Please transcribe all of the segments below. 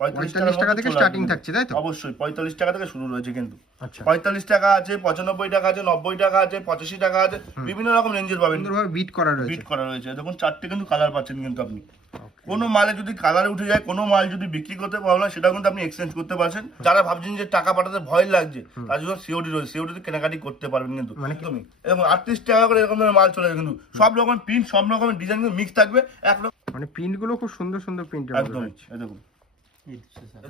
পঁয়তাল্লিশ টাকা থেকে স্টার্টিং থাকছে তাই তো? অবশ্যই পঁয়তাল্লিশ টাকা থেকে শুরু রয়েছে কিন্তু। আচ্ছা। পঁয়তাল্লিশ টাকা আছে পঁচানব্বই টাকা আছে নব্বই টাকা আছে পঁচাশি টাকা আছে বিভিন্ন রকম রেঞ্জের পাবেন। বিট করা রয়েছে। বিট করা রয়েছে। দেখুন চারটে কিন্তু কালার পাচ্ছেন কিন্তু আপনি. কোনো মালে যদি কালার উঠে যায় কোনো মাল যদি বিক্রি করতে পারবেন সেটা কিন্তু আপনি এক্সচেঞ্জ করতে পারছেন। যারা ভাবছেন যে টাকা পাঠাতে ভয় লাগছে তার জন্য সিওডি রয়েছে। সিওডি কেনাকাটি করতে পারবেন কিন্তু। মানে একদমই। এরকম আটত্রিশ টাকা করে এরকম ধরনের মাল চলে কিন্তু। সব রকম প্রিন্ট সব রকমের ডিজাইন কিন্তু মিক্স থাকবে। এক রকম মানে প্রিন্টগুলো খুব সুন্দর সুন্দর প্রিন্ট একদমই। দেখুন।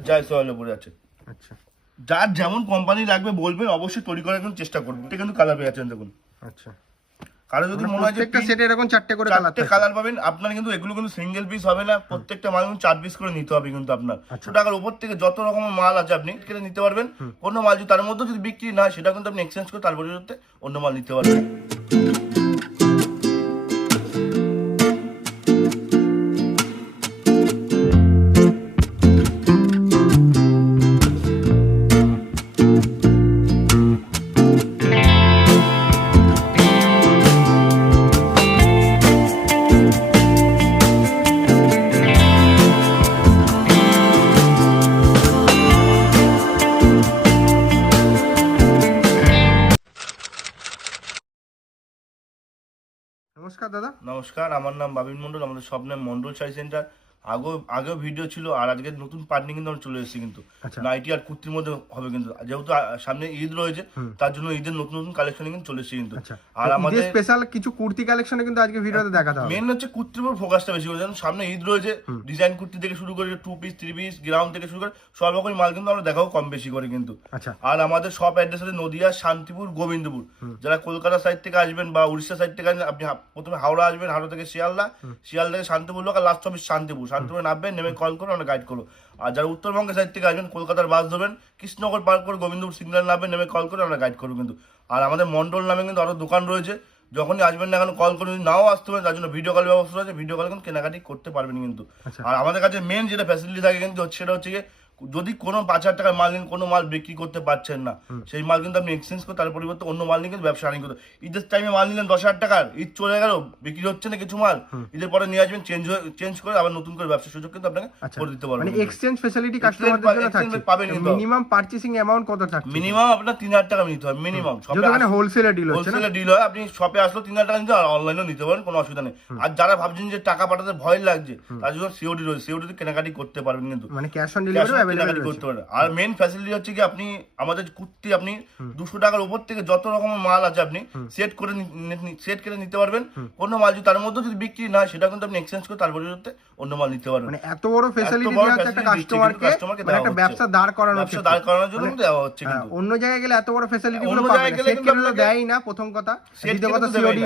যাই সোয়ালে পড়ে আছে আচ্ছা। যার যেমন কোম্পানি লাগবে বলবেন অবশ্যই তৈরি করার কিন্তু চেষ্টা করবেন এটা কিন্তু কালার পেয়ে যাচ্ছেন দেখুন। আচ্ছা। কারও যদি মানে মনে হয় প্রত্যেকটা সেটে এরকম চারটে করে কালার চারটে কালার পাবেন আপনার কিন্তু এগুলো কিন্তু সিঙ্গেল পিস হবে না। প্রত্যেকটা মাল কিন্তু চার পিস করে নিতে হবে কিন্তু আপনার। আচ্ছা। টাকার উপর থেকে যত রকমের মাল আছে আপনি কিনে নিতে পারবেন। কোনো মাল যদি তার মধ্যে যদি বিক্রি না সেটা কিন্তু আপনি এক্সচেঞ্জ করে অন্য মাল নিতে পারবেন। নমস্কার দাদা। নমস্কার আমার নাম বাবিন মন্ডল আমাদের সব নাম মন্ডল সাই সেন্টার। আগেও আগেও ভিডিও ছিল আর আজকে নতুন কিন্তু চলে এসেছি কিন্তু। নাইটি আর কুর্তির মধ্যে হবে কিন্তু। যেহেতু সামনে ঈদ রয়েছে তার জন্য ঈদের নতুন নতুন কালেকশন কিন্তু চলে এসেছে কিন্তু। আচ্ছা। আর আমাদের স্পেশাল কিছু কুর্তি কালেকশনে কিন্তু আজকে ভিডিওতে দেখাতে হবে। মেন হচ্ছে কুর্তির উপর ফোকাসটা বেশি করে। যেমন সামনে ঈদ রয়েছে ডিজাইন কুর্তি থেকে শুরু করে two piece three piece ground থেকে শুরু করে সব রকমের মাল কিন্তু আমরা দেখাও কম বেশি করে কিন্তু। আচ্ছা। আর আমাদের সব অ্যাড্রেস আছে নদিয়া শান্তিপুর গোবিন্দপুর। যারা কলকাতা সাইড থেকে আসবেন বা উড়িষ্যা সাইড থেকে আসবেন আপনি প্রথমে হাওড়া আসবেন হাওড়া থেকে শিয়ালদা শিয়ালদা থেকে শান্তিপুর লোক আর লাস্ট অফিস শান্তিপুর। শান্তিপুরে নামবেন নেমে কল করে আমরা গাইড করব। আর যারা উত্তরবঙ্গের সাইড থেকে আসবেন কলকাতার বাস ধরবেন কৃষ্ণনগর পার করে গোবিন্দপুর সিগন্যাল নামবেন নেমে কল করে আমরা গাইড করব কিন্তু। আর আমাদের মন্ডল নামে কিন্তু আরও দোকান রয়েছে যখনই আসবেন না এখন কল করে যদি নাও আসতে পারেন তার জন্য ভিডিও কল ব্যবস্থা আছে ভিডিও কল কিন্তু কেনাকাটি করতে পারবেন কিন্তু। আচ্ছা। আর আমাদের কাছে মেন যেটা ফ্যাসিলিটি থাকে কিন্তু হচ্ছে সেটা হচ্ছে গিয়ে যদি কোনো পাঁচ হাজার টাকার মাল নিন কোনো মাল বিক্রি করতে পারছেন না সেই মাল কিন্তু আপনি এক্সচেঞ্জ করে তার পরিবর্তে অন্য মাল নিয়ে কিন্তু ব্যবসা রানিং করতে ঈদের টাইমে মাল নিলেন দশ হাজার টাকার ঈদ চলে গেল বিক্রি হচ্ছে না কিছু মাল ঈদের পরে নিয়ে আসবেন চেঞ্জ চেঞ্জ করে আবার নতুন করে ব্যবসার সুযোগ কিন্তু আপনাকে আচ্ছা করে দিতে মানে পারবেন এক্সচেঞ্জ ফ্যাসিলিটি কাস্টমারদের জন্য থাকছে। পাবেন মিনিমাম পারচেসিং অ্যামাউন্ট কত থাকছে? মিনিমাম আপনার তিন হাজার টাকা নিতে হবে মিনিমাম যেহেতু এখানে হোলসেলে ডিল হচ্ছে না। হোলসেলে ডিল হয় আপনি শপে আসলো তিন হাজার টাকা নিতে আর অনলাইনেও নিতে পারেন কোনো অসুবিধা নেই। আর যারা ভাবছেন যে টাকা পাঠাতে ভয় লাগছে তার জন্য সিওডি রয়েছে সিওডিতে কেনাকাটি করতে পারবেন কিন্তু। মানে ক্যাশ অন ডেলিভারি কেনাকাটি করতে পারেন। আর মেন ফ্যাসিলিটি হচ্ছে কি আপনি আমাদের কুর্তি আপনি দুশো টাকার উপর থেকে যত রকমের মাল আছে আপনি সেট করে সেট করে নিতে পারবেন। কোনো মাল যদি তার মধ্যে যদি বিক্রি না হয়, সেটা কিন্তু আপনি এক্সচেঞ্জ করে তার পরিবর্তে অন্য মাল নিতে পারবেন। মানে এত বড় ফ্যাসিলিটি বড় দেওয়া হচ্ছে একটা কাস্টমারকে মানে একটা ব্যবসা দাঁড় করানোর ব্যবসা দাঁড় করানোর জন্য মানে, দেওয়া হচ্ছে হ্যাঁ, কিন্তু অন্য জায়গায় গেলে এত বড় ফ্যাসিলিটি গুলো অন্য পাবে জায়গায় না সেট আপনাকে- দেয়ই না প্রথম কথা। দ্বিতীয় কথা সিওডি।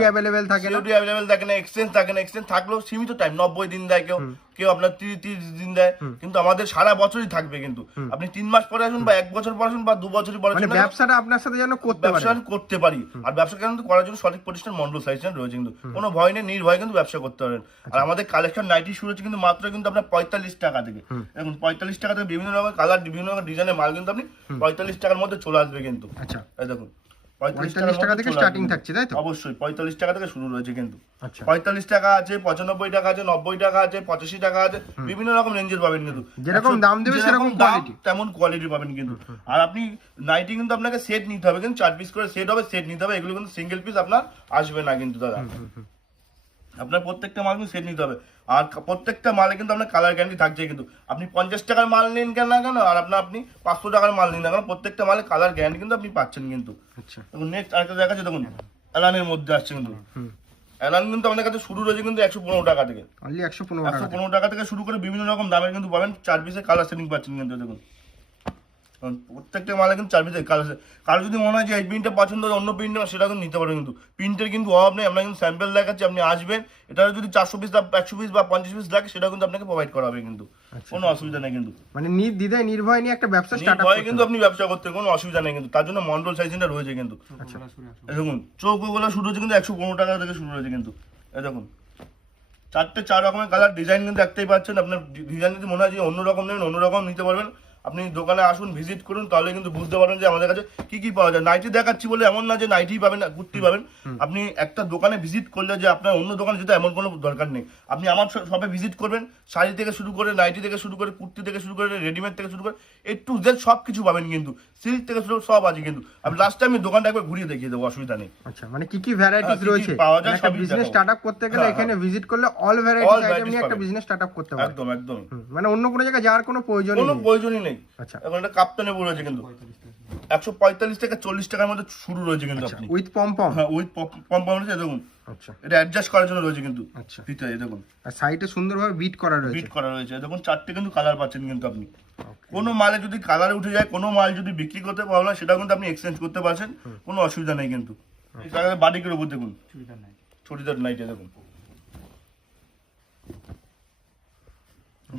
থাকে না। সিওডি থাকে না এক্সচেঞ্জ থাকে না। এক্সচেঞ্জ থাকলেও সীমিত টাইম নব্বই দিন দেয় কেউ কেউ আপনার তিরিশ তিরিশ দিন দেয়। কিন্তু আমাদের সারা বছরই থাকবে। কিন্তু। আপনি তিন মাস পরে আসুন বা এক বছর পরে আসুন বা দু বছর পরে মানে আসুন ব্যবসাটা আপনার সাথে যেন করতে ব্যবসা করতে পারি। আর ব্যবসা কিন্তু করার জন্য সঠিক প্রতিষ্ঠান মন্ডল সাইজেন রয়েছে কিন্তু। কোনো ভয় নেই নির্ভয় কিন্তু ব্যবসা করতে পারেন। আর আমাদের কালেকশন নাইটি শুরু হচ্ছে কিন্তু মাত্র কিন্তু আপনার পঁয়তাল্লিশ টাকা থেকে। এখন পঁয়তাল্লিশ টাকা থেকে বিভিন্ন রকমের কালার বিভিন্ন রকমের ডিজাইনের মাল কিন্তু আপনি পঁয়তাল্লিশ টাকার মধ্যে চলে আসবে কিন্তু। আচ্ছা। দেখুন। পঁয়তাল্লিশ টাকা থেকে স্টার্টিং থাকছে তাই তো? অবশ্যই পঁয়তাল্লিশ টাকা থেকে শুরু রয়েছে কিন্তু। আচ্ছা। পঁয়তাল্লিশ টাকা আছে পঁচানব্বই টাকা আছে নব্বই টাকা আছে পঁচাশি টাকা আছে বিভিন্ন রকম রেঞ্জের পাবেন কিন্তু। যেরকম দাম দেবে সেরকম দাম, তেমন কোয়ালিটি পাবেন কিন্তু। আর আপনি নাইটি কিন্তু আপনাকে সেট নিতে হবে কিন্তু চার পিস করে সেট হবে সেট নিতে হবে এগুলো কিন্তু সিঙ্গেল পিস আপনার আসবে না কিন্তু দাদা। আপনার প্রত্যেকটা মাল কিন্তু সেট নিতে হবে। আর প্রত্যেকটা মালে কিন্তু আপনার কালার গ্যারান্টি থাকছে কিন্তু। আপনি পঞ্চাশ টাকার মাল নিন কেন না কেন? আর আপনার আপনি পাঁচশো টাকার মাল নিন না কেন? প্রত্যেকটা মালে কালার গ্যারান্টি কিন্তু আপনি পাচ্ছেন কিন্তু। আচ্ছা। নেক্সট আরেকটা দেখাচ্ছে দেখুন অ্যালানের মধ্যে আসছে কিন্তু। অ্যালান কিন্তু আমাদের কাছে শুরু রয়েছে কিন্তু একশো পনেরো টাকা থেকে। একশো পনেরো টাকা থেকে। শুরু করে বিভিন্ন রকম দামের কিন্তু পাবেন চার পিসের কালার সেটিং পাচ্ছেন কিন্তু দেখুন। প্রত্যেকটা মালে কিন্তু চার পিসের কালার কারও যদি মনে হয় যে এই প্রিন্টটা পছন্দ হয়, অন্য প্রিন্ট সেটা কিন্তু নিতে পারেন কিন্তু। প্রিন্টের কিন্তু অভাব নেই আমরা কিন্তু স্যাম্পেল দেখাচ্ছি আপনি আসবেন। এটা যদি চারশো পিস বা একশো পিস বা পঞ্চাশ পিস লাগে সেটা কিন্তু আপনাকে প্রোভাইড করা হবে কিন্তু। কোনো অসুবিধা নেই কিন্তু। মানে নির্দ্বিধায় নির্ভয় নিয়ে একটা ব্যবসা স্টার্ট ভয়ে কিন্তু আপনি ব্যবসা করতে কোনো অসুবিধা নেই কিন্তু। তার জন্য মন্ডল সাইজটা রয়েছে কিন্তু। এই দেখুন চৌকোগুলো শুরু হচ্ছে কিন্তু একশো পনেরো টাকা থেকে শুরু হয়েছে কিন্তু। এই দেখুন চারটে চার রকমের কালার ডিজাইন কিন্তু একটাই পাচ্ছেন। আপনার ডিজাইন যদি মনে হয় যে অন্য রকম নেবেন অন্য রকম নিতে পারবেন। আপনি দোকানে আসুন ভিজিট করুন তাহলে কিন্তু বুঝতে পারবেন যে আমাদের কাছে কি কি পাওয়া যায়। নাইটি দেখাচ্ছি বলে এমন না যে নাইটি পাবেন না কুর্তি পাবেন। আপনি একটা দোকানে ভিজিট করলে যে আপনার অন্য দোকানে যেতে এমন কোনো দরকার নেই। আপনি আমার শপে ভিজিট করবেন শাড়ি থেকে শুরু করে নাইটি থেকে শুরু করে কুর্তি থেকে শুরু করে রেডিমেড থেকে শুরু করে এ টু জেড সব কিছু পাবেন কিন্তু। সিল্ক থেকে শুরু করে সব আছে কিন্তু। আমি লাস্ট টাইম দোকানটা একবার ঘুরিয়ে দেখিয়ে দেবো অসুবিধা নেই। আচ্ছা মানে কি কি ভ্যারাইটিস হ্যাঁ, কি রয়েছে? পাওয়া যায় একটা বিজনেস। স্টার্ট আপ করতে গেলে হ্যাঁ, এখানে ভিজিট করলে অল All ভ্যারাইটিস আইটেম নিয়ে একটা বিজনেস স্টার্ট আপ করতে পারে একদম একদম। মানে অন্য কোনো জায়গায় যাওয়ার কোনো প্রয়োজন কোনো নেই। প্রয়োজনই নেই। আচ্ছা। এখন একটা কাপ্তানে রয়েছে কিন্তু। একশো পঁয়তাল্লিশ থেকে চল্লিশ টাকার মধ্যে শুরু রয়েছে কিন্তু আপনি। উইথ পম পম হ্যাঁ ওই পম্প রয়েছে দেখুন। আচ্ছা। এটা অ্যাডজাস্ট করার জন্য রয়েছে কিন্তু আচ্ছা। ভিতরে দেখুন। আর সাইডে সুন্দরভাবে বিট করা রয়েছে। বিট করা রয়েছে দেখুন চারটে কিন্তু কালার পাচ্ছেন কিন্তু আপনি. কোনো মালে যদি কালার উঠে যায় কোনো মাল যদি বিক্রি করতে পারো না সেটা কিন্তু আপনি এক্সচেঞ্জ করতে পারছেন। কোনো অসুবিধা নেই কিন্তু। বাটিকের উপর দেখুন। চুড়িদার নাইটে দেখুন।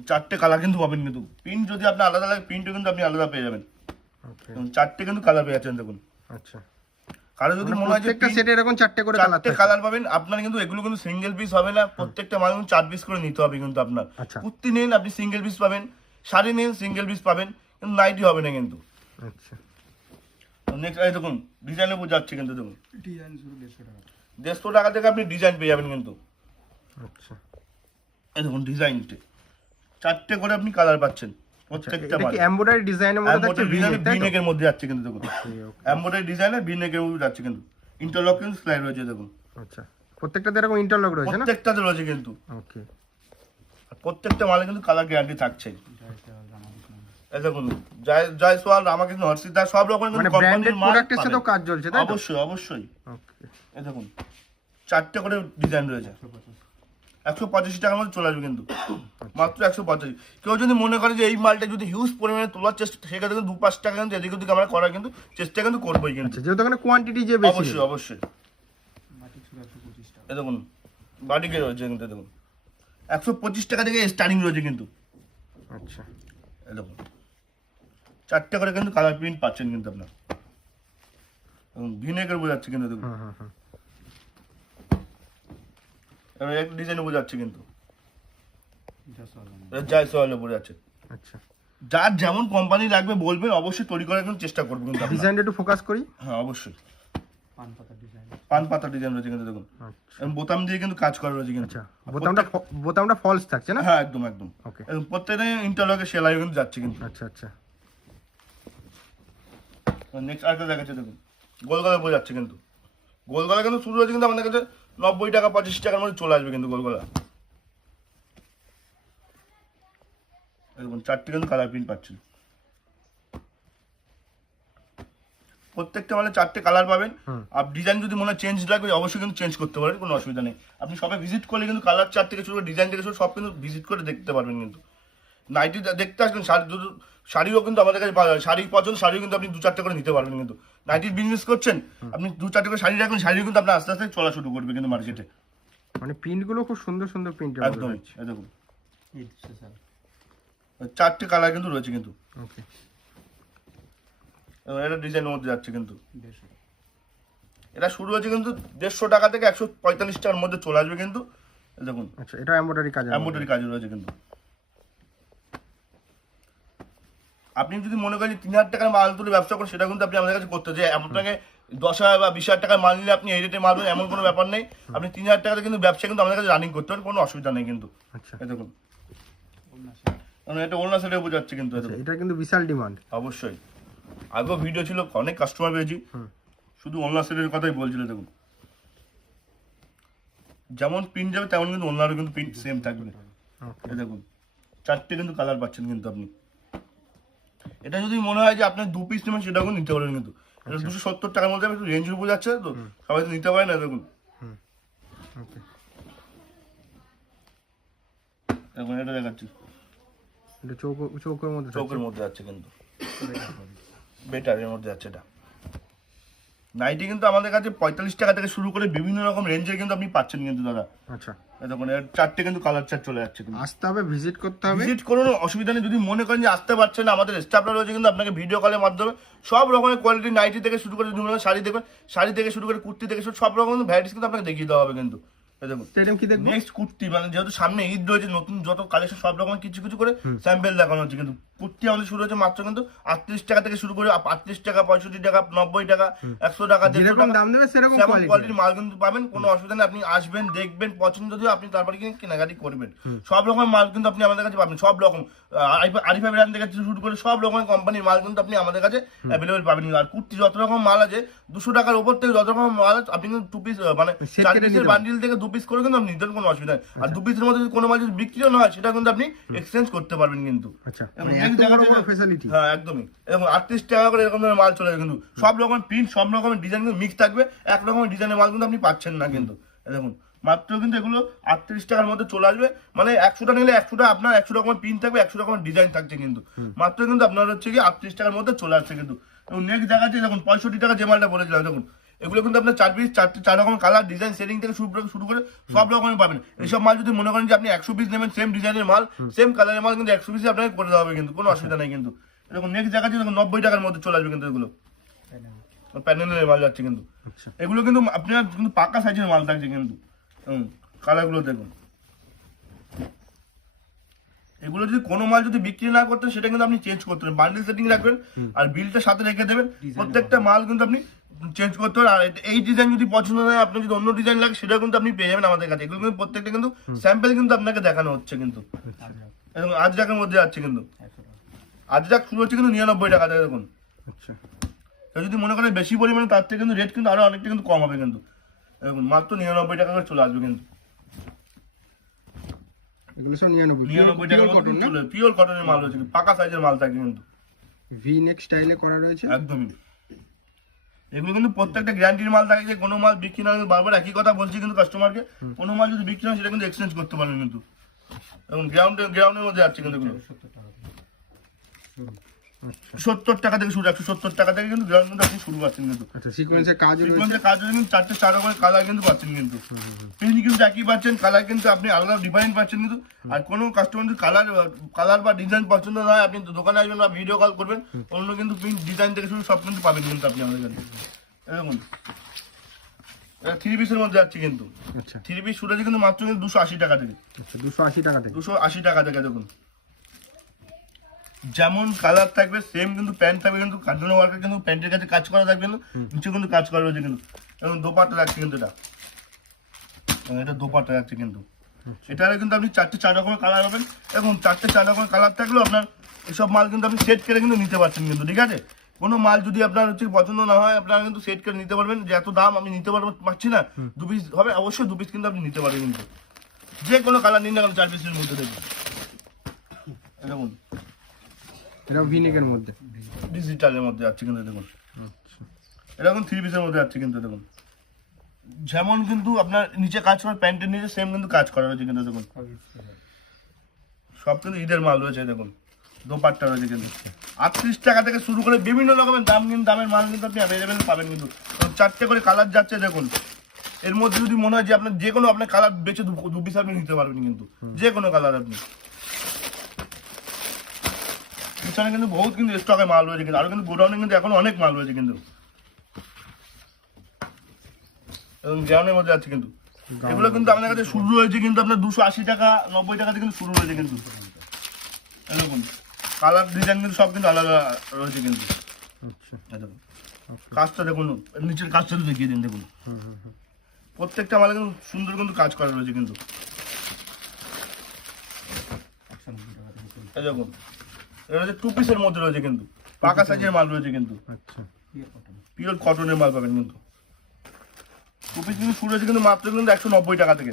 চারটে কালার কিন্তু পাবেন কিন্তু। প্রিন্ট যদি আপনি আলাদা লাগে প্রিন্টও কিন্তু আপনি আলাদা পেয়ে যাবেন। চারটে কিন্তু কালার পেয়ে যাচ্ছেন দেখুন। আচ্ছা। কারও যদি মনে হয় যে প্রত্যেকটা সেটে এরকম চারটে করে কালার চারটে কালার পাবেন আপনার কিন্তু এগুলো কিন্তু সিঙ্গেল পিস হবে না। প্রত্যেকটা মাল কিন্তু চার পিস করে নিতে হবে কিন্তু আপনার। আচ্ছা। কুর্তি নিন আপনি সিঙ্গেল পিস পাবেন। শাড়ি নিন সিঙ্গেল পিস পাবেন। কিন্তু নাইটি হবে না কিন্তু। আচ্ছা। নেক্সট এই দেখুন ডিজাইনের উপর যাচ্ছে কিন্তু দেখুন। ডিজাইন শুরু দেড়শো টাকা। দেড়শো টাকা থেকে আপনি ডিজাইন পেয়ে যাবেন কিন্তু। আচ্ছা। এই দেখুন ডিজাইনটি চারটে করে আপনি কালার পাচ্ছেন প্রত্যেকটা এটা মাল কি এমব্রয়ডারি ডিজাইনের মধ্যে? বিনেকের মধ্যে যাচ্ছে কিন্তু দেখুন। এমব্রয়ডারি ডিজাইনের মধ্যে যাচ্ছে কিন্তু। ইন্টারলক কিন্তু সেলাই রয়েছে দেখুন। আচ্ছা প্রত্যেকটাতে এরকম ইন্টারলক রয়েছে না? প্রত্যেকটাতে রয়েছে কিন্তু। ওকে প্রত্যেকটা মালে কিন্তু কালার গ্যারান্টি থাকছে। জয়সা রামাকৃষ্ণ এই দেখুন জয় জয়সওয়াল রামাকৃষ্ণ হর্ষিতা সব রকম মানে ব্র্যান্ডেড প্রোডাক্টের সাথেও কাজ চলছে তাই অবশ্যই অবশ্যই। ওকে এই দেখুন চারটে করে ডিজাইন রয়েছে। একশো পঁচাশি টাকার মধ্যে চলে আসবে কিন্তু। মাত্র একশো পঁচাশি। কেউ যদি মনে করে যে এই মালটা যদি হিউজ পরিমাণে তোলার চেষ্টা সেক্ষেত্রে কিন্তু দু পাঁচ টাকা কিন্তু এদিক ওদিক আমরা করার কিন্তু চেষ্টা কিন্তু করবোই কিন্তু। আচ্ছা যেহেতু এখানে কোয়ান্টিটি যে অবশ্যই অবশ্যই। এই দেখুন বাটিকে রয়েছে কিন্তু দেখুন। একশো পঁচিশ টাকা থেকে স্টার্টিং রয়েছে কিন্তু। আচ্ছা। এই দেখুন চারটে করে কিন্তু কালার প্রিন্ট পাচ্ছেন কিন্তু আপনার। ভিনেগার বোঝাচ্ছে কিন্তু দেখুন। হুম হুম হুম এবার এক ডিজাইনে বোঝাচ্ছে কিন্তু যশো রামাকৃষ্ণ এটা যায় সোয়ালে বোঝাচ্ছে আচ্ছা। যার যেমন কোম্পানি লাগবে বলবেন অবশ্যই তৈরি করার কিন্তু চেষ্টা করব কিন্তু ডিজাইনটা একটু ফোকাস করি? হ্যাঁ অবশ্যই। পান পাতা ডিজাইন রয়েছে কিন্তু দেখুন। আচ্ছা। বোতাম দিয়ে কিন্তু কাজ করা রয়েছে কিন্তু। আচ্ছা। বোতামটা বোতামটা ফলস থাকছে না? হ্যাঁ একদম একদম। ওকে এবং প্রত্যেকটা ইন্টারলকে সেলাই কিন্তু যাচ্ছে কিন্তু। আচ্ছা আচ্ছা। নেক্সট আরেকটা দেখাচ্ছে দেখুন। গোলগলা বোঝাচ্ছে কিন্তু। গোলগলা কিন্তু শুরু হয়েছে কিন্তু আমাদের কাছে নব্বই টাকা পঁচিশ টাকার মধ্যে চলে আসবে কিন্তু গোলগলা চারটে কিন্তু কালার প্রিন্ট পাচ্ছেন। প্রত্যেকটা মানে চারটে কালার পাবেন। আর ডিজাইন যদি মনে চেঞ্জ লাগবে অবশ্যই কিন্তু চেঞ্জ করতে পারেন কোনো অসুবিধা নেই। আপনি সবাই ভিজিট করলে কিন্তু কালার চার থেকে শুরু ডিজাইন থেকে শুরু সব কিন্তু ভিজিট করে দেখতে পারবেন কিন্তু। নাইটি দেখতে আসবেন দু- শাড়িও কিন্তু আমাদের কাছে পাওয়া যায়। শাড়ি পছন্দ শাড়িও কিন্তু আপনি দু চারটে করে নিতে পারবেন কিন্তু। নাইটির বিজনেস করছেন আপনি দু চারটে করে শাড়ি রাখবেন শাড়িও কিন্তু আপনার আস্তে আস্তে চলা শুরু করবে কিন্তু মার্কেটে মানে প্রিন্টগুলো খুব সুন্দর সুন্দর প্রিন্ট একদম দেখুন। চারটে কালার কিন্তু রয়েছে কিন্তু। ওকে এটা ডিজাইনের মধ্যে যাচ্ছে কিন্তু। এটা শুরু হয়েছে কিন্তু দেড়শো টাকা থেকে একশো পঁয়তাল্লিশ টাকার মধ্যে চলে আসবে কিন্তু। দেখুন। আচ্ছা এটা এমব্রয়ডারি কাজ এম্ব্রয়ডারি কাজ রয়েছে কিন্তু। আপনি যদি মনে করেন তিন হাজার টাকার মাল তুলে ব্যবসা করেন সেটা কিন্তু আপনি আমাদের কাছে করতে যে আপনাকে দশ হাজার বা বিশ হাজার টাকার মাল নিলে আপনি এই রেটে মারবেন এমন কোনো ব্যাপার নেই। আপনি তিন হাজার টাকাতে কিন্তু ব্যবসা কিন্তু আমাদের কাছে রানিং করতে পারেন কোনো অসুবিধা নেই কিন্তু। আচ্ছা। দেখুন। এটা ওলনা সেটে বোঝাচ্ছে কিন্তু আচ্ছা এটা কিন্তু বিশাল ডিমান্ড অবশ্যই। আগেও ভিডিও ছিল অনেক কাস্টমার পেয়েছি। শুধু ওলনা সেটের কথাই বলছিল দেখুন। যেমন পিন যাবে তেমন কিন্তু ওলনারও কিন্তু পিন সেম থাকবে। দেখুন। চারটে কিন্তু কালার পাচ্ছেন কিন্তু আপনি। এটা যদি মনে হয় যে আপনার দু পিস নেবেন সেটাও নিতে পারেন কিন্তু। এটা দুশো সত্তর টাকার মধ্যে একটু রেঞ্জ উপর যাচ্ছে তো সবাই তো নিতে পারে না দেখুন। দেখুন এটা দেখাচ্ছি। এটা চৌক চৌকের মধ্যে চৌকোর মধ্যে যাচ্ছে কিন্তু। বেটার। এর মধ্যে যাচ্ছে এটা। নাইটি কিন্তু আমাদের কাছে পঁয়তাল্লিশ টাকা থেকে শুরু করে বিভিন্ন রকম রেঞ্জের কিন্তু আপনি পাচ্ছেন কিন্তু দাদা। আচ্ছা। চারটে কিন্তু কালার চার চলে যাচ্ছে কিন্তু। আসতে হবে ভিজিট করতে হবে। ভিজিট করুন অসুবিধা নেই। যদি মনে করেন যে আসতে পারছেন না আমাদের স্টাফরা রয়েছে কিন্তু আপনাকে ভিডিও কলের মাধ্যমে সব রকমের কোয়ালিটি নাইটি থেকে শুরু করে শাড়ি দেখবেন শাড়ি থেকে শুরু করে কুর্তি থেকে শুরু সব রকম ভ্যারাইটিস কিন্তু আপনাকে দেখিয়ে দেওয়া হবে কিন্তু। দেখুন। কি দেখব? নেক্সট কুর্তি মানে যেহেতু সামনে ঈদ রয়েছে নতুন যত কালেকশন সব রকম কিছু কিছু করে স্যাম্পেল দেখানো হচ্ছে। কিন্তু কুর্তি আমাদের শুরু হচ্ছে মাত্র কিন্তু আটত্রিশ টাকা থেকে শুরু করে আটত্রিশ টাকা পঁয়ষট্টি টাকা নব্বই টাকা একশো টাকা যেরকম দাম দেবে সেরকম কোয়ালিটির মাল কিন্তু পাবেন কোনো অসুবিধা নেই। আপনি আসবেন দেখবেন পছন্দ দিয়ে আপনি তারপরে কিন্তু কেনাকাটি করবেন। সব রকম মাল কিন্তু আপনি আমাদের কাছে পাবেন সব রকম। আরিফা ব্র্যান্ড থেকে শুরু করে সব রকমের কোম্পানির মাল কিন্তু আপনি আমাদের কাছে অ্যাভেলেবেল পাবেন। আর কুর্তি যত রকম মাল আছে দুশো টাকার উপর থেকে যত রকম মাল আছে আপনি কিন্তু টু পিস মানে চার পিসের বান্ডিল থেকে দু পিস করে কিন্তু আপনি নিতে কোনো অসুবিধা নেই। আর দু পিসের মধ্যে যদি কোনো মাল যদি বিক্রিও না হয় সেটা কিন্তু আপনি এক্সচেঞ্জ করতে পারবেন কিন্তু। আচ্ছা। এবং মানে হ্যাঁ একদমই। এরকম আটত্রিশ টাকা করে এরকম ধরনের মাল চলে যাবে কিন্তু। সব রকমের প্রিন্ট সব রকমের ডিজাইন কিন্তু মিক্স থাকবে। এক রকমের ডিজাইনের মাল কিন্তু আপনি পাচ্ছেন না কিন্তু। দেখুন মাত্র কিন্তু এগুলো আটত্রিশ টাকার মধ্যে চলে আসবে। মানে একশোটা নিলে একশোটা আপনার একশো রকমের প্রিন্ট থাকবে একশো রকমের ডিজাইন থাকছে কিন্তু। মাত্র কিন্তু আপনার হচ্ছে কি আটত্রিশ টাকার মধ্যে চলে আসছে কিন্তু। এবং নেক্সট দেখাচ্ছে দেখুন পঁয়ষট্টি টাকা যে মালটা বলেছিলাম দেখুন। এগুলো কিন্তু আপনার চার পিস চারটে চার রকম কালার ডিজাইন সেটিং থেকে শুরু করে শুরু করে সব রকমের পাবেন। এইসব মাল যদি মনে করেন যে আপনি একশো পিস নেবেন সেম ডিজাইনের মাল সেম কালারের মাল কিন্তু একশো পিসে আপনাকে করে দেওয়া হবে কিন্তু কোনো অসুবিধা নেই কিন্তু। এরকম নেক্সট দেখাচ্ছে দেখুন নব্বই টাকার মধ্যে চলে আসবে কিন্তু এগুলো? প্যানেলের মাল যাচ্ছে কিন্তু। আচ্ছা। এগুলো কিন্তু আপনার কিন্তু পাকা সাইজের মাল থাকছে কিন্তু। কালারগুলো দেখুন। এগুলো যদি কোনো মাল যদি বিক্রি না করতেন সেটা কিন্তু আপনি চেঞ্জ করতে পারেন। বান্ডিল সেটিং রাখবেন আর বিলটা সাথে রেখে দেবেন। প্রত্যেকটা মাল কিন্তু আপনি চেঞ্জ করতে পারেন। আর এই ডিজাইন যদি পছন্দ না হয় আপনার যদি অন্য ডিজাইন লাগে সেটা কিন্তু আপনি পেয়ে যাবেন আমাদের কাছে। এগুলো কিন্তু প্রত্যেকটা কিন্তু স্যাম্পেল কিন্তু আপনাকে দেখানো হচ্ছে কিন্তু। এবং আজ আজরাকের মধ্যে যাচ্ছে কিন্তু। টাকা। আজরাক শুরু হচ্ছে কিন্তু নিরানব্বই টাকা থেকে দেখুন। আচ্ছা। যদি মনে করেন বেশি পরিমাণে তার থেকে কিন্তু রেট কিন্তু আরও অনেকটা কিন্তু কম হবে কিন্তু। মাত্র নিরানব্বই টাকা করে চলে আসবে কিন্তু। এগুলো সব নিরানব্বই নিরানব্বই টাকা কটন না? পিওর কটনের মাল রয়েছে পাকা সাইজের মাল থাকে কিন্তু। ভি নেক স্টাইলে করা রয়েছে? একদমই। এগুলো কিন্তু প্রত্যেকটা গ্যারান্টির মাল থাকে যে কোনো মাল বিক্রি না বারবার একই কথা বলছি কিন্তু কাস্টমারকে কোনো মাল যদি বিক্রি হয় সেটা কিন্তু এক্সচেঞ্জ করতে পারবেন কিন্তু। এবং গ্রাউন্ডে গ্রাউন্ডের মধ্যে যাচ্ছে কিন্তু এগুলো। সত্তর টাকা থেকে শুরু একশো সত্তর টাকা থেকে কিন্তু গ্রাউন্ড কিন্তু আপনি শুরু পাচ্ছেন কিন্তু। আচ্ছা সিকোয়েন্সের রয়েছে। সিকোয়েন্সের কাজ কিন্তু চারটে চার রকমের কালার কিন্তু পাচ্ছেন কিন্তু। প্রিন্ট কিন্তু একই পাচ্ছেন কালার কিন্তু আপনি আলাদা ডিফারেন্ট পাচ্ছেন কিন্তু। আর কোনো কাস্টমার যদি কালার কালার বা ডিজাইন পছন্দ না হয় আপনি দোকানে আসবেন বা ভিডিও কল করবেন অন্য কিন্তু প্রিন্ট ডিজাইন থেকে শুরু সব কিন্তু পাবেন কিন্তু আপনি আমাদের কাছে। এরকম। থ্রি পিসের মধ্যে যাচ্ছে কিন্তু। আচ্ছা। থ্রি পিস শুরু কিন্তু মাত্র কিন্তু দুশো আশি টাকা থেকে। আচ্ছা দুশো আশি টাকা থেকে। দুশো আশি টাকা থেকে দেখুন। যেমন কালার থাকবে সেম কিন্তু প্যান্ট থাকবে কিন্তু কার্টুন ওয়ার্কের কিন্তু প্যান্টের কাছে কাজ করা থাকবে কিন্তু নিচে কিন্তু কাজ করা রয়েছে কিন্তু। এবং দোপাট্টা যাচ্ছে কিন্তু এটা। এটা দোপাট্টা যাচ্ছে কিন্তু। এটারে কিন্তু আপনি চারটে চার রকমের কালার পাবেন। এবং চারটে চার রকমের কালার থাকলেও আপনার এসব মাল কিন্তু আপনি সেট করে কিন্তু নিতে পারছেন কিন্তু ঠিক আছে? কোনো মাল যদি আপনার হচ্ছে পছন্দ না হয় আপনারা কিন্তু সেট করে নিতে পারবেন। যে এত দাম আমি নিতে পারব পারছি না দু পিস হবে অবশ্যই দু পিস কিন্তু আপনি নিতে পারবেন কিন্তু। যে কোনো কালার নিন না কেন চার পিসের মধ্যে দেখুন। এরকম এটা ভিনেকের মধ্যে। ডিজিটালের মধ্যে যাচ্ছে কিন্তু দেখুন। আচ্ছা। এরকম থ্রি পিসের মধ্যে যাচ্ছে কিন্তু দেখুন। যেমন কিন্তু আপনার নিচে কাজ করার প্যান্টের নিচে সেম কিন্তু কাজ করা রয়েছে কিন্তু দেখুন। সব কিন্তু ঈদের মাল রয়েছে দেখুন। দোপাট্টা রয়েছে কিন্তু। আটত্রিশ টাকা থেকে শুরু করে বিভিন্ন রকমের দাম কিন্তু দামের মাল কিন্তু আপনি অ্যাভেলেবেল পাবেন কিন্তু। চারটে করে কালার যাচ্ছে দেখুন। এর মধ্যে যদি মনে হয় যে আপনার যে কোনো আপনার কালার বেছে দু পিস আপনি নিতে পারবেন কিন্তু। যে কোনো কালার আপনি। পিছনে কিন্তু বহুত কিন্তু স্টকে মাল রয়েছে কিন্তু আরও কিন্তু গোডাউনে কিন্তু এখন অনেক মাল রয়েছে কিন্তু। এবং গ্রাউন্ডের মধ্যে আছে কিন্তু। এগুলো কিন্তু আমাদের কাছে শুরু হয়েছে কিন্তু আপনার দুশো আশি টাকা নব্বই টাকা থেকে কিন্তু শুরু হয়েছে কিন্তু। এরকম। কালার ডিজাইন কিন্তু সব কিন্তু আলাদা রয়েছে কিন্তু। আচ্ছা। কাজটা দেখুন নিচের কাজটা তো দেখিয়ে দিন দেখুন। প্রত্যেকটা মালে কিন্তু সুন্দর কিন্তু কাজ করা রয়েছে কিন্তু। একশো এটা হচ্ছে টু পিসের মধ্যে রয়েছে কিন্তু। পাকা সাইজের মাল রয়েছে কিন্তু। আচ্ছা। পিওর কটনের মাল পাবেন কিন্তু। টু পিস কিন্তু শুরু হয়েছে কিন্তু মাত্র কিন্তু একশো নব্বই টাকা থেকে।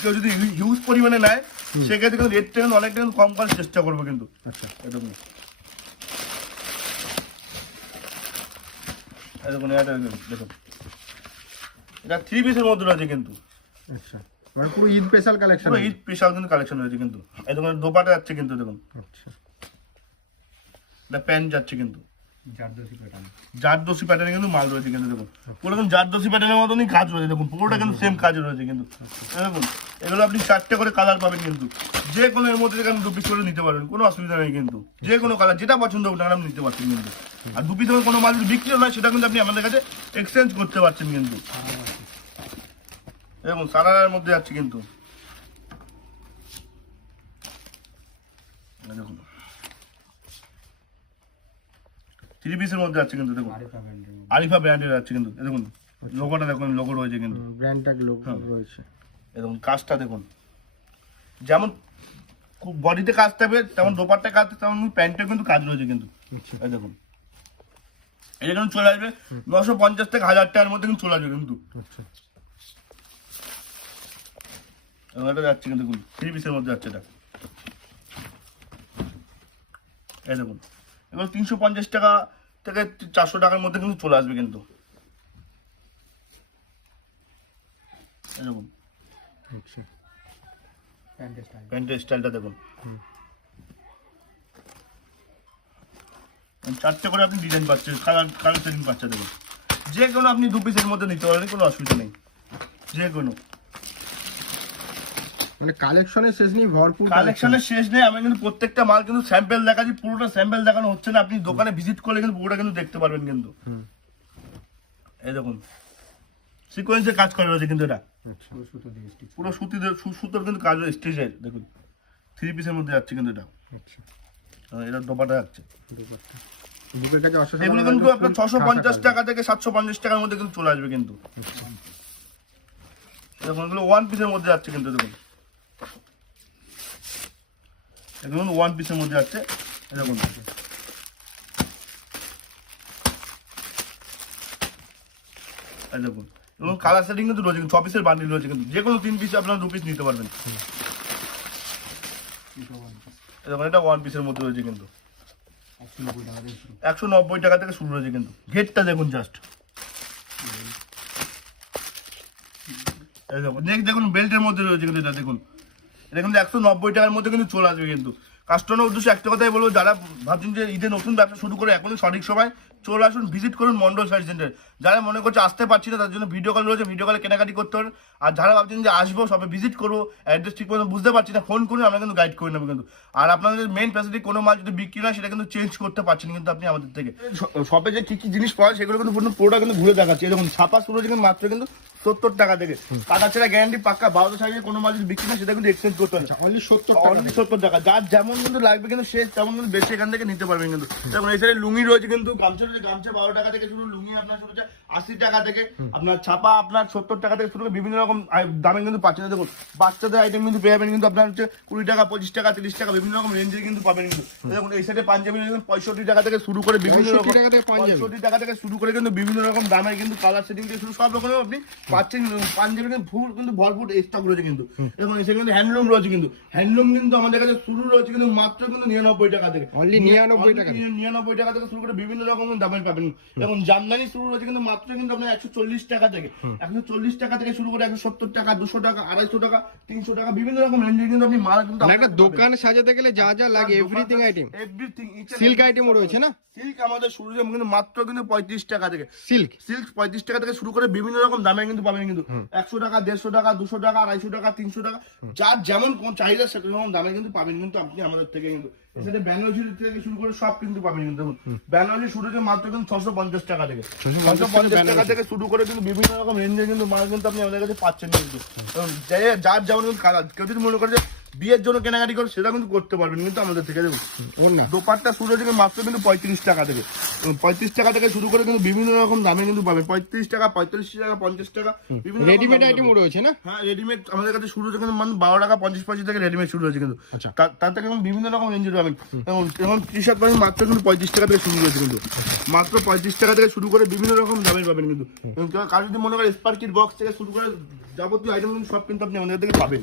কেউ যদি হিউজ পরিমাণে নেয় সেক্ষেত্রে কিন্তু রেটটা কিন্তু অনেকটা কিন্তু কম করার চেষ্টা করব কিন্তু। আচ্ছা। এরকম এরকম এটা দেখুন। এটা থ্রি পিসের মধ্যে রয়েছে কিন্তু। আচ্ছা। মানে পুরো ঈদ স্পেশাল কালেকশন পুরো ঈদ স্পেশাল কিন্তু কালেকশন রয়েছে কিন্তু। এই দেখুন দোপাটা যাচ্ছে কিন্তু দেখুন। আচ্ছা। এটা প্যান্ট যাচ্ছে কিন্তু। জারদোসি প্যাটার্নে কিন্তু মাল রয়েছে কিন্তু দেখুন। পুরো কিন্তু জারদোসি প্যাটার্নের মতনই কাজ রয়েছে দেখুন। পুরোটা কিন্তু সেম কাজ রয়েছে কিন্তু। দেখুন এগুলো আপনি চারটে করে কালার পাবেন কিন্তু। যে কোনো এর মধ্যে থেকে আপনি করে নিতে পারবেন কোনো অসুবিধা নেই কিন্তু। যে কোনো কালার যেটা পছন্দ আপনি নিতে পারছেন কিন্তু। আর দু পিস কোনো মাল যদি বিক্রি হয় সেটা কিন্তু আপনি আমাদের কাছে এক্সচেঞ্জ করতে পারছেন কিন্তু। দেখুন সারার মধ্যে যাচ্ছে কিন্তু। দেখুন। থ্রি পিসের মধ্যে যাচ্ছে কিন্তু দেখুন। আরিফা ব্র্যান্ডের যাচ্ছে কিন্তু দেখুন। লোগোটা দেখুন লোগো রয়েছে কিন্তু। ব্র্যান্ড ট্যাগ হ্যাঁ। রয়েছে। দেখুন কাজটা দেখুন। যেমন খুব বডিতে কাজ থাকবে তেমন দোপারটা কাজ তেমন প্যান্টে কিন্তু কাজ রয়েছে কিন্তু। আচ্ছা। দেখুন। এটা কিন্তু চলে আসবে নশো পঞ্চাশ থেকে হাজার টাকার মধ্যে কিন্তু চলে আসবে কিন্তু। আচ্ছা। এটা যাচ্ছে কিন্তু থ্রি পিসের মধ্যে যাচ্ছে এটা এই দেখুন, এগুলো তিনশো পঞ্চাশ টাকা থেকে চারশো টাকার মধ্যে কিন্তু চলে আসবে কিন্তু। দেখুন স্টাইলটা দেখুন। চারটে করে আপনি ডিজাইন পাচ্ছেন কালার কালার সেটিং পাচ্ছেন, দেখুন। যে কোনো আপনি দু পিসের মধ্যে নিতে পারেন, কোনো অসুবিধা নেই। যে কোনো। মানে কালেকশনের শেষ নেই ভরপুর কালেকশনের শেষ নেই আমি কিন্তু প্রত্যেকটা মাল কিন্তু স্যাম্পেল দেখাচ্ছি পুরোটা স্যাম্পেল দেখানো হচ্ছে না। আপনি দোকানে ভিজিট করলে কিন্তু পুরোটা কিন্তু দেখতে পারবেন কিন্তু। এই দেখুন সিকোয়েন্সে কাজ করা রয়েছে কিন্তু এটা। আচ্ছা। পুরো সুতো সুতোর কিন্তু কাজ স্টেজের দেখুন। থ্রি পিসের মধ্যে যাচ্ছে কিন্তু এটা। আচ্ছা। এটা দোপাটা যাচ্ছে। এগুলো কিন্তু আপনার ছশো পঞ্চাশ টাকা থেকে সাতশো পঞ্চাশ টাকার মধ্যে কিন্তু চলে আসবে কিন্তু। দেখুন এগুলো ওয়ান পিসের মধ্যে যাচ্ছে কিন্তু দেখুন। এগুলো ওয়ান পিসের মধ্যে এই দেখুন এই দেখুন। এবং কালার সেটিং কিন্তু রয়েছে, কিন্তু ছ পিসের বান্ডিল রয়েছে, কিন্তু যে কোনো তিন পিস আপনারা দু পিস নিতে পারবেন। দেখুন, এটা ওয়ান পিসের মধ্যে রয়েছে কিন্তু। একশো নব্বই টাকা থেকে শুরু রয়েছে কিন্তু। ঘেরটা দেখুন জাস্ট দেখুন দেখুন বেল্টের মধ্যে রয়েছে কিন্তু এটা দেখুন। এটা কিন্তু একশো নব্বই টাকার মধ্যে কিন্তু চলে আসবে কিন্তু। কাস্টমার উদ্দেশ্যে একটা কথাই বলব, যারা ভাবছেন যে ঈদে নতুন ব্যবসা শুরু করে এখনই সঠিক সময় চলে আসুন ভিজিট করুন মন্ডল শাড়ি সেন্টার। যারা মনে করছে আসতে পারছি না তার জন্য ভিডিও কল রয়েছে ভিডিও কলে কেনাকাটি করতে হবে। আর যারা ভাবছেন যে আসব সবে ভিজিট করব অ্যাড্রেস ঠিক মতো বুঝতে পারছি না ফোন করুন আমরা কিন্তু গাইড করে নেব কিন্তু। আর আপনাদের মেন ফ্যাসিলিটি কোনো মাল যদি বিক্রি না সেটা কিন্তু চেঞ্জ করতে পারছেন কিন্তু আপনি আমাদের থেকে। শপে যে কি কি জিনিস পাওয়া যায় সেগুলো কিন্তু পুরো পুরোটা কিন্তু ঘুরে দেখাচ্ছে। এরকম ছাপা শুরু হচ্ছে কিন্তু মাত্র কিন্তু সত্তর টাকা থেকে। কাটা ছেড়া গ্যারান্টি পাক্কা বারোশো সাইজে কোনো মাল যদি বিক্রি না সেটা কিন্তু এক্সচেঞ্জ করতে হবে। অনলি সত্তর অনলি সত্তর টাকা। যার যেমন কিন্তু লাগবে কিন্তু সে তেমন কিন্তু বেশি এখান থেকে নিতে পারবেন কিন্তু। দেখুন এই সাইডে লুঙ্গি রয়েছে কিন্তু গামছা গামছা বারো টাকা থেকে শুরু লুঙ্গি আপনার শুরু আশি টাকা থেকে আপনার ছাপা আপনার সত্তর টাকা থেকে শুরু করে বিভিন্ন রকম দামে কিন্তু পাচ্ছেন। দেখুন বাচ্চাদের আইটেম কিন্তু পেয়ে যাবেন কিন্তু আপনার হচ্ছে কুড়ি টাকা পঁচিশ টাকা তিরিশ টাকা বিভিন্ন রকম রেঞ্জে কিন্তু পাবেন কিন্তু। দেখুন এই সাইডে পাঞ্জাবি পঁয়ষট্টি টাকা থেকে শুরু করে বিভিন্ন রকম? পঁয়ষট্টি টাকা থেকে শুরু করে কিন্তু বিভিন্ন রকম দামের কিন্তু কালার সেটিং থেকে শুরু সব রকমের আপনি পাচ্ছেন পাঞ্জাবি কিন্তু ফুল কিন্তু ভরপুর স্টক রয়েছে কিন্তু। দেখুন এখানে কিন্তু হ্যান্ডলুম রয়েছে কিন্তু। হ্যান্ডলুম কিন্তু আমাদের কাছে শুরু রয়েছে কিন্তু মাত্র কিন্তু নিরানব্বই টাকা থেকে। 99 টাকা নিরানব্বই টাকা থেকে শুরু করে বিভিন্ন রকম দামের পাবেন। এবং জামদানি শুরু রয়েছে কিন্তু মাত্র কিন্তু আপনার একশো চল্লিশ টাকা থেকে। একশো চল্লিশ টাকা থেকে শুরু করে একশো সত্তর টাকা দুশো টাকা আড়াইশো টাকা তিনশো টাকা বিভিন্ন রকম কিন্তু আপনি মাল কিন্তু মানে একটা দোকান সাজাতে গেলে যা যা লাগে এভরিথিং আইটেম এভরিথিং সিল্ক আইটেমও রয়েছে না? সিল্ক আমাদের শুরু কিন্তু মাত্র কিন্তু পঁয়ত্রিশ টাকা থেকে। সিল্ক সিল্ক পঁয়ত্রিশ টাকা থেকে শুরু করে বিভিন্ন রকম দামে কিন্তু পাবেন কিন্তু। একশো টাকা দেড়শো টাকা দুশো টাকা আড়াইশো টাকা তিনশো টাকা যার যেমন কোন চাহিদা সেরকম দামে কিন্তু পাবেন কিন্তু আপনি আমাদের থেকে কিন্তু। সেটা বেনারসি থেকে শুরু করে সব কিন্তু পাবেন কিন্তু। দেখুন বেনারসি শুরু থেকে মাত্র কিন্তু ছশো পঞ্চাশ টাকা থেকে। 650 ছশো পঞ্চাশ টাকা থেকে শুরু করে কিন্তু বিভিন্ন রকম রেঞ্জে কিন্তু মাল কিন্তু আপনি আমাদের কাছে পাচ্ছেন কিন্তু। যার যেমন কিন্তু কেউ যদি মনে করে যে বিয়ের জন্য কেনাকাটি করে সেটা কিন্তু করতে পারবেন কিন্তু আমাদের থেকে দেখুন। ওর না। দোপাট্টা শুরু কিন্তু মাত্র কিন্তু পঁয়ত্রিশ টাকা থেকে। পঁয়ত্রিশ টাকা থেকে শুরু করে কিন্তু বিভিন্ন রকম দামে কিন্তু পাবেন পঁয়ত্রিশ টাকা পঁয়তাল্লিশ টাকা পঞ্চাশ টাকা বিভিন্ন রেডিমেড দামে আইটেমও রয়েছে না? হ্যাঁ রেডিমেড আমাদের কাছে শুরু হচ্ছে কিন্তু মানে বারো টাকা পঞ্চাশ পয়সা থেকে রেডিমেড শুরু হয়েছে কিন্তু। আচ্ছা। তার থেকে বিভিন্ন রকম রেঞ্জের পাবেন। এবং এবং টি শার্ট পাবেন মাত্র কিন্তু পঁয়ত্রিশ টাকা থেকে শুরু হয়েছে কিন্তু। মাত্র পঁয়ত্রিশ টাকা থেকে শুরু করে বিভিন্ন রকম দামের পাবেন কিন্তু। কারও যদি মনে করে স্পার্কিট বক্স থেকে শুরু করে যাবতীয় আইটেম কিন্তু সব কিন্তু আপনি আমাদের থেকে পাবেন।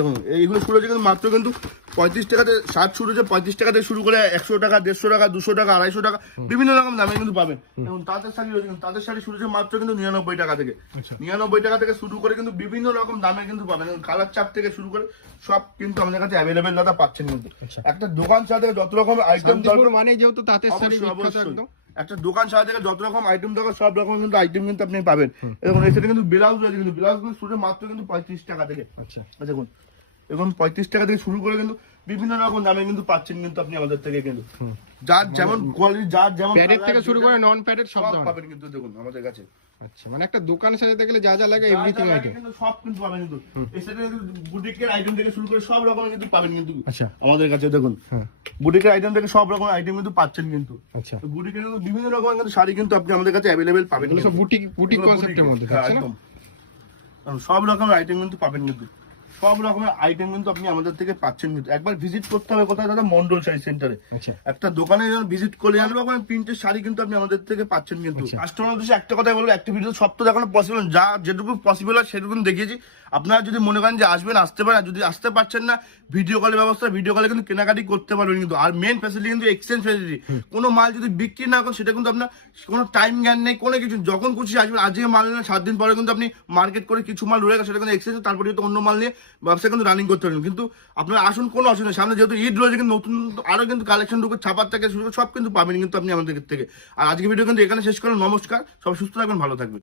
এবং এইগুলো শুরু হচ্ছে কিন্তু মাত্র কিন্তু পঁয়ত্রিশ টাকাতে শার্ট শুরু হচ্ছে পঁয়ত্রিশ টাকা থেকে শুরু করে একশো টাকা দেড়শো টাকা দুশো টাকা আড়াইশো টাকা বিভিন্ন রকম দামে কিন্তু পাবেন। এবং তাঁতের শাড়ি রয়েছে কিন্তু তাঁতের শাড়ি শুরু হচ্ছে মাত্র কিন্তু নিরানব্বই টাকা থেকে। আচ্ছা। নিরানব্বই টাকা থেকে শুরু করে কিন্তু বিভিন্ন রকম দামে কিন্তু পাবেন। কালার চাপ থেকে শুরু করে সব কিন্তু আমাদের কাছে অ্যাভেলেবেল দাদা পাচ্ছেন কিন্তু। আচ্ছা। একটা দোকান ছাড়া থেকে যত রকম আইটেম মানে যেহেতু তাঁতের শাড়ি অবশ্যই একদম। একটা দোকান ছাড়া থেকে যত রকম আইটেম দরকার সব রকম কিন্তু আইটেম কিন্তু আপনি পাবেন। এবং এর সাথে কিন্তু ব্লাউজ রয়েছে কিন্তু ব্লাউজ কিন্তু শুরু মাত্র কিন্তু পঁয়ত্রিশ টাকা থেকে। আচ্ছা দেখুন। এখন পঁয়ত্রিশ টাকা থেকে শুরু করে কিন্তু বিভিন্ন রকম দামে কিন্তু পাচ্ছেন কিন্তু আপনি আমাদের থেকে কিন্তু। যার যেমন কোয়ালিটি যার যেমন প্যাডের থেকে শুরু করে নন প্যাডের সব পাবেন কিন্তু দেখুন আমাদের কাছে। আচ্ছা মানে একটা দোকান সাজাতে গেলে যা যা লাগে এভরিথিং আইটেম সব কিন্তু পাবেন কিন্তু। এই বুটিকের আইটেম থেকে শুরু করে সব রকমের কিন্তু পাবেন কিন্তু আচ্ছা। আমাদের কাছে দেখুন। হ্যাঁ। বুটিকের আইটেম থেকে সব রকমের আইটেম কিন্তু পাচ্ছেন কিন্তু। আচ্ছা। বুটিকের কিন্তু বিভিন্ন রকমের কিন্তু শাড়ি কিন্তু আপনি আমাদের কাছে অ্যাভেলেবেল পাবেন সব। বুটিক বুটিক কনসেপ্টের মধ্যে হ্যাঁ, না? একদম। সব রকমের আইটেম কিন্তু পাবেন কিন্তু। সব রকমের আইটেম কিন্তু আপনি আমাদের থেকে পাচ্ছেন কিন্তু। একবার ভিজিট করতে হবে কোথায়? দাদা মন্ডল শাড়ি সেন্টারে আচ্ছা। একটা দোকানে ভিজিট করলে জানব রকমের প্রিন্টের শাড়ি কিন্তু আপনি আমাদের থেকে পাচ্ছেন কিন্তু। আচ্ছা। কাস্টমার উদ্দেশ্যে একটা কথাই বলব একটা ভিডিও সব তো দেখানো পসিবল যা যেটুকু পসিবল হয় সেটুকু দেখিয়েছি। আপনারা যদি মনে করেন যে আসবেন আসতে পারেন আর যদি আসতে পারছেন না ভিডিও কলের ব্যবস্থা ভিডিও কলে কিন্তু কেনাকাটি করতে পারবেন কিন্তু। আর মেন ফ্যাসিলিটি কিন্তু এক্সচেঞ্জ ফ্যাসিলিটি কোনো মাল যদি বিক্রি না করেন সেটা কিন্তু আপনার কোনো টাইম জ্ঞান নেই কোনো কিছু। যখন খুশি আসবেন আজকে মাল নিলেন সাত দিন পরে কিন্তু আপনি মার্কেট করে কিছু মাল রয়ে গেছে সেটা কিন্তু এক্সচেঞ্জ তারপরে কিন্তু অন্য মাল নিয়ে ব্যবসা কিন্তু রানিং করতে পারবেন কিন্তু আপনার আসুন, কোনো অসুবিধা। সামনে যেহেতু ঈদ রয়েছে, কিন্তু নতুন আরও আরও কিন্তু কালেকশন ঢুকে, ছাপার থেকে সব কিন্তু পাবেন কিন্তু আপনি আমাদের থেকে। আর আজকে ভিডিও কিন্তু এখানে শেষ করেন নমস্কার। সব সুস্থ থাকবেন, ভালো থাকবেন।